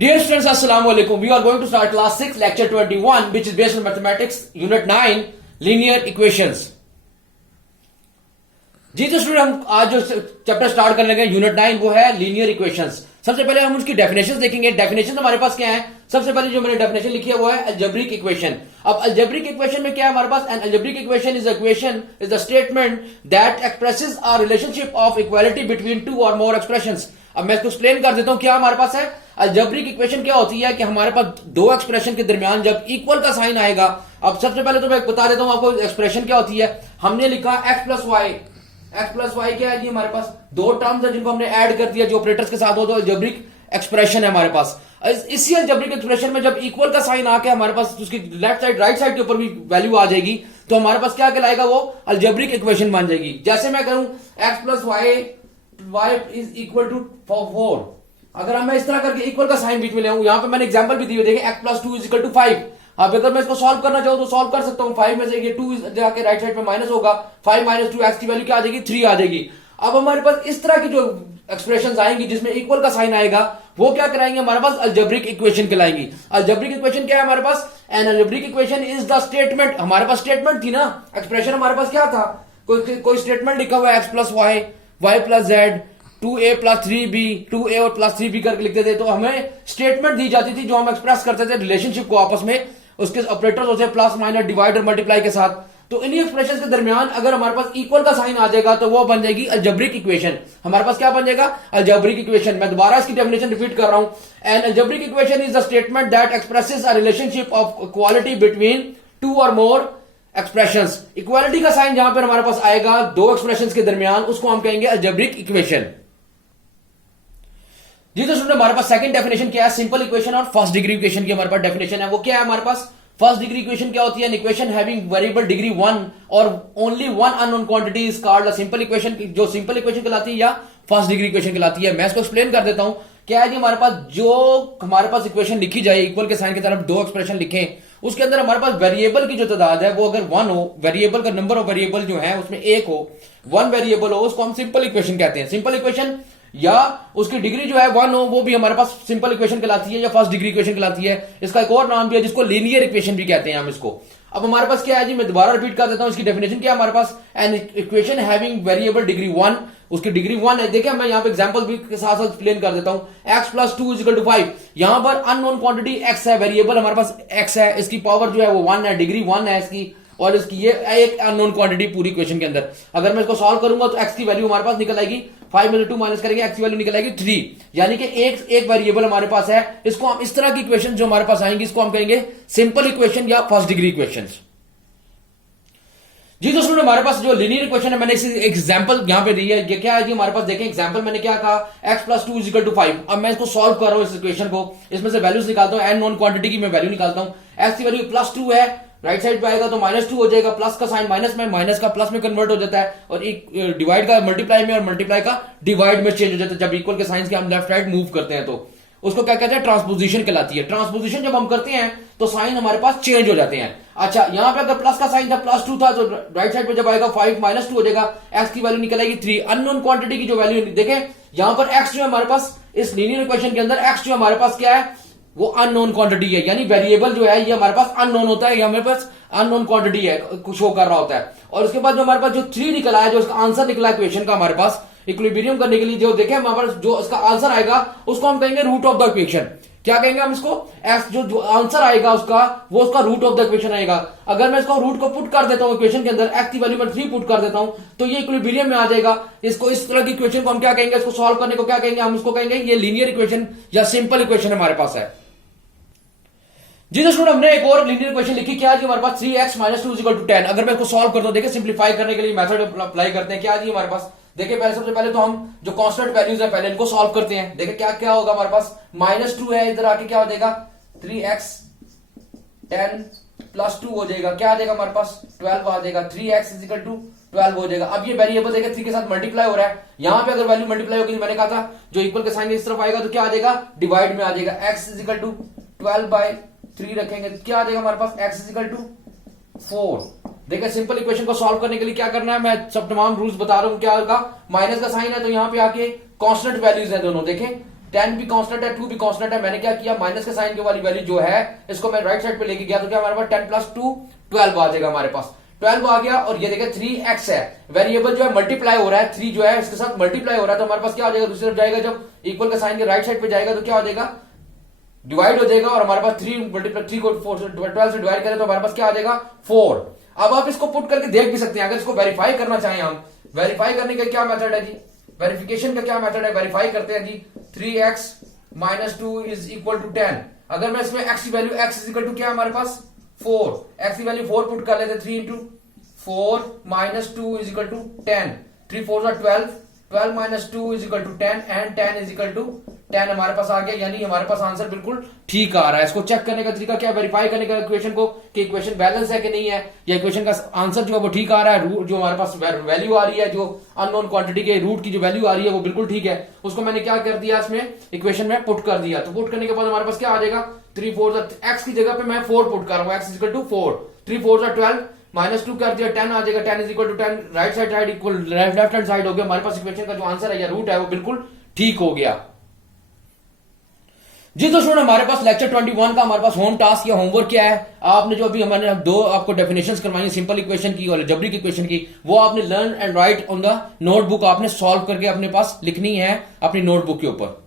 Dear students, Assalamu alaikum. We are going to start class 6, lecture 21, which is based on mathematics, unit 9, linear equations. जी तो student हम आज जो chapter start करने लगे unit 9 वो है लीनियर इक्वेशंस। सबसे पहले हम उसकी डेफिनेशंस देखेंगे। डेफिनेशंस हमारे पास क्या है? सबसे पहले जो मैंने डेफिनेशन लिखी है वो है अलजेब्रिक इक्वेशन। अब अलजेब्रिक इक्वेशन में क्या है हमारे पास? An algebraic equation is the statement that expresses a relationship of equality between two or more expressions. अब मैं इसको एक्सप्लेन कर देता हूं क्या हमारे पास है। अलजेब्रिक इक्वेशन क्या होती है कि हमारे पास दो एक्सप्रेशन के दरमियान जब इक्वल का साइन आएगा। अब सबसे पहले तो मैं बता देता हूं आपको एक्सप्रेशन क्या होती है। हमने लिखा एक्स प्लस वाई क्या है जी? हमारे पास दो टर्म्स है जिनको हमने ऐड कर दिया जो ऑपरेटर्स के साथ हो, तो अलजेब्रिक एक्सप्रेशन है हमारे पास। इसी अलजेब्रिक एक्सप्रेशन में जब इक्वल का साइन आके हमारे पास उसकी लेफ्ट साइड राइट साइड के ऊपर भी वैल्यू आ जाएगी तो हमारे पास क्या कहलाएगा? वो अलजेब्रिक इक्वेशन बन जाएगी। जैसे मैं करूं x plus y is equal to 4। अगर मैं इस तरह करके इक्वल का साइन बीच में ले आऊं, यहां पे मैंने एग्जांपल भी दिए, देखिए x plus 2 is equal to 5। अब अगर मैं इसको सॉल्व करना चाहूं तो सॉल्व कर सकता हूं। 5 में से ये 2 जाके राइट साइड में माइनस होगा, 5 माइनस 2 एक्स की वैल्यू क्या आ जाएगी? 3 आ जाएगी। अब हमारे पास इस तरह की जो एक्सप्रेशंस आएंगी जिसमें इक्वल का साइन आएगा वो क्या कराएंगे? हमारे पास अलजेब्रिक इक्वेशन कहलाएंगी। अलजेब्रिक इक्वेशन क्या है हमारे पास? An algebraic equation is the statement. हमारे पास स्टेटमेंट थी ना, एक्सप्रेशन हमारे पास क्या था? कोई स्टेटमेंट लिखा हुआ है x plus y plus z 2a plus 3b 2a और प्लस 3b करके लिखते थे। तो हमें स्टेटमेंट दी जाती थी जो हम एक्सप्रेस करते थे रिलेशनशिप को आपस में, उसके ऑपरेटर्स होते हैं प्लस माइनस डिवाइड और मल्टीप्लाई के साथ। तो इन्हीं एक्सप्रेशन के दरमियान अगर हमारे पास इक्वल का साइन आ जाएगा तो वो बन जाएगी अलजेब्रिक इक्वेशन। हमारे पास क्या बन जाएगा? Algebraic equation. मैं दोबारा इसकी डेफिनेशन रिपीट कर रहा हूं। N algebraic equation is the statement that expresses a relationship of equality between two or more expressions. Equality का साइन जहां पर हमारे पास आएगा दो एक्सप्रेशंस के दरमियान, उसको हम कहेंगे अलजेब्रिक इक्वेशन। जी तो स्टूडेंट हमारे पास सेकंड डेफिनेशन क्या है? सिंपल इक्वेशन और फर्स्ट डिग्री इक्वेशन की हमारे पास डेफिनेशन है। वो क्या है हमारे पास? फर्स्ट डिग्री इक्वेशन क्या होती है? इक्वेशन हैविंग वेरिएबल डिग्री 1 और only one unknown quantity is called a simple equation. जो सिंपल इक्वेशन कहलाती है या फर्स्ट डिग्री इक्वेशन कहलाती है। मैं इसको एक्सप्लेन कर देता हूं। क्या है जी? हमारे पास जो हमारे पास इक्वेशन लिखी जाए इक्वल के साइन की तरफ दो एक्सप्रेशन लिखें, उसके अंदर हमारे पास वेरिएबल की जो तादाद है वो अगर 1 हो, वेरिएबल का नंबर ऑफ वेरिएबल जो है उसमें 1 हो, 1 वेरिएबल हो, उसको हम सिंपल इक्वेशन कहते हैं। सिंपल इक्वेशन या उसकी डिग्री जो है 1 हो वो भी हमारे पास सिंपल इक्वेशन कहलाती है या फर्स्ट डिग्री इक्वेशन कहलाती है। इसका एक और नाम भी है जिसको लीनियर इक्वेशन भी कहते हैं हम इसको। अब हमारे पास क्या है जी? मैं दोबारा रिपीट कर देता हूं। इसकी डेफिनेशन क्या है हमारे पास? An equation having variable degree 1, उसकी डिग्री 1 है। देखिए मैं यहां पे एग्जांपल भी के साथ साथ एक्सप्लेन कर देता हूं। X plus 2 is equal to 5। यहां पर अननोन क्वांटिटी एक्स है, वेरिएबल हमारे पास एक्स है, इसकी पावर जो है वो 1 है, डिग्री 1 है इसकी, और इसकी ये एक अननोन क्वांटिटी पूरी इक्वेशन के अंदर। अगर मैं इसको सॉल्व करूंगा तो एक्स की वैल्यू हमारे पास निकल आएगी 5 में से 2 माइनस करेंगे, एक्स की वैल्यू निकल आएगी 3। यानी कि एक वेरिएबल हमारे पास है। इसको हम इस तरह की इक्वेशन जो हमारे पास आएंगी इसको हम कहेंगे सिंपल इक्वेशन या फर्स्ट डिग्री इक्वेशन। जी दोस्तों हमारे पास जो लीनियर इक्वेशन है मैंने इसी एग्जांपल यहां पे दी है। ये क्या है जी? हमारे पास देखें एग्जांपल मैंने क्या कहा? X plus 2 is equal to 5। अब मैं इसको सॉल्व कर रहा हूं इस इक्वेशन को, इसमें से वैल्यूज निकालता हूं, एन नॉन क्वांटिटी की मैं वैल्यू निकालता हूं। एक्स की वैल्यू प्लस 2 है, राइट साइड पे आएगा तो -2 हो जाएगा, प्लस का साइन माइनस में, माइनस का प्लस में कन्वर्ट हो जाता है, और एक डिवाइड का मल्टीप्लाई में और मल्टीप्लाई का डिवाइड में चेंज हो जाता है। जब इक्वल के साइंस के हम लेफ्ट राइट मूव करते हैं तो उसको क्या कहते हैं? ट्रांसपोजिशन कहलाती है। ट्रांसपोजिशन जब हम करते हैं तो साइन हमारे पास चेंज हो जाते हैं। अच्छा, यहां पे अगर प्लस का साइन था, प्लस 2 था, तो राइट साइड पे जब आएगा 5 माइनस 2 हो जाएगा, एक्स की वैल्यू निकल आएगी 3। अननोन क्वांटिटी की जो वैल्यू देखें यहां पर एक्स जो है हमारे पास इस लीनियर इक्वेशन के अंदर एक्स जो हमारे पास क्या है? वो अननोन क्वांटिटी है। यानी वेरिएबल जो है ये हमारे पास अननोन होता है, ये हमारे पास अननोन क्वांटिटी है, कुछ शो कर रहा होता है। और उसके बाद जो हमारे पास जो 3 निकला है, जो इसका आंसर निकला इक्वेशन का हमारे पास इक्विलिब्रियम करने के लिए जो देखें हमारे पास जो इसका आंसर आएगा उसको हम कहेंगे रूट ऑफ द इक्वेशन। क्या कहेंगे हम इसको? एक्स जो आंसर आएगा उसका वो उसका रूट ऑफ द इक्वेशन आएगा। अगर मैं इसको रूट को पुट कर देता हूं इक्वेशन के अंदर, एक्स की वैल्यू में 3 पुट कर देता हूं तो ये इक्विलिब्रियम में आ जाएगा। इसको इस तरह की इक्वेशन को हम क्या कहेंगे? इसको सॉल्व करने को क्या कहेंगे? हम इसको कहेंगे ये लीनियर इक्वेशन या सिंपल इक्वेशन हमारे पास है। जी दोस्तों हमने एक और लीनियर इक्वेशन लिखी। क्या है जी? हमारे पास 3x minus 2 is equal to 10। अगर मैं इसको सॉल्व करता हूं, देखिए सिंप्लीफाई करने के लिए मेथड अप्लाई करते हैं। क्या है जी हमारे पास? देखिए पहले सबसे पहले तो हम जो कांस्टेंट वैल्यूज है पहले इनको सॉल्व करते हैं। देखिए क्या क्या होगा हमारे पास? -2 है, इधर आके क्या हो जाएगा? 3x 10 प्लस 2 हो जाएगा, क्या आ जाएगा हमारे पास? 12 आ जाएगा। 3x इज इक्वल टू 12 हो जाएगा। अब ये वेरिएबल देखिए 3 के साथ मल्टीप्लाई हो रहा है। यहां पे अगर वैल्यू मल्टीप्लाई होगी, मैंने कहा था जो इक्वल के साइन इस तरफ आएगा तो क्या आ जाएगा? डिवाइड में आ जाएगा। x इज इक्वल टू 12/3 रखेंगे, क्या आ जाएगा हमारे पास? x is equal to 4। देखिए सिंपल इक्वेशन को सॉल्व करने के लिए क्या करना है? मैं सब तमाम रूल्स बता रहा हूं। क्या होगा? माइनस का साइन है तो यहां पे आके कांस्टेंट वैल्यूज है दोनों। देखें 10 भी कांस्टेंट है, 2 भी कांस्टेंट है। मैंने क्या किया, माइनस के साइन के वाली वैल्यू जो है इसको मैं राइट साइड पे लेके गया, तो क्या हमारे पास 10 प्लस 2 12 आ जाएगा हमारे पास। 12 आ गया, और ये देखिए 3x है, वेरिएबल जो है मल्टीप्लाई हो रहा है, 3 जो है इसके साथ मल्टीप्लाई हो रहा है, तो हमारे पास क्या हो जाएगा, दूसरी तरफ जाएगा, जब इक्वल का साइन के राइट साइड पे जाएगा तो क्या हो जाएगा, डिवाइड हो जाएगा, और हमारे पास 3 मल्टीप्लाई 3 को 12 से डिवाइड करें तो हमारे पास क्या आ जाएगा 4। अब आप इसको पुट करके देख भी सकते हैं, अगर इसको वेरीफाई करना चाहें हम, वेरीफाई करने का क्या मेथड है जी, वेरिफिकेशन का क्या मेथड है, वेरीफाई करते हैं जी, 3x minus 2 is equal to 10। अगर मैं इसमें x की value x is equal to क्या हमारे पास 4, x की वैल्यू 4 पुट कर लेते हैं, 3 into 4 minus 2 is equal to 10, 3 4 12, 12 minus 2 is equal to 10 and 10 is equal to 10 हमारे पास आ गया, यानी हमारे पास आंसर बिल्कुल ठीक आ रहा है। इसको चेक करने का तरीका क्या, वेरीफाई करने का इक्वेशन को कि इक्वेशन बैलेंस है कि नहीं है, या इक्वेशन का आंसर जो है वो ठीक आ रहा है, रूट जो हमारे पास वैल्यू आ रही है, जो अननोन क्वांटिटी के रूट की जो वैल्यू आ रही है वो बिल्कुल ठीक है, उसको मैंने क्या कर दिया, इसमें इक्वेशन में पुट कर दिया। तो पुट करने के बाद हमारे पास क्या आ जाएगा, 3 4 x की जगह पे मैं 4 पुट कर रहा हूं, x is equal to 4, 3 4 12 minus 2 कर दिया, 10 आ जाएगा, 10 is equal to 10, right side equal left hand side हो गया, हमारे पास इक्वेशन का जो आंसर है या रूट है वो बिल्कुल ठीक हो गया। जी दोस्तों, हमारे पास लेक्चर 21 का हमारे पास होम टास्क या होमवर्क क्या है, आपने जो अभी हमारे दो आपको डेफिनेशंस करवाई, सिंपल इक्वेशन की और अलजेब्रिक इक्वेशन की, वो आपने learn and right on the notebook आपने सॉल्व करके अपने पास लिखनी है अपनी नोटबुक के ऊपर।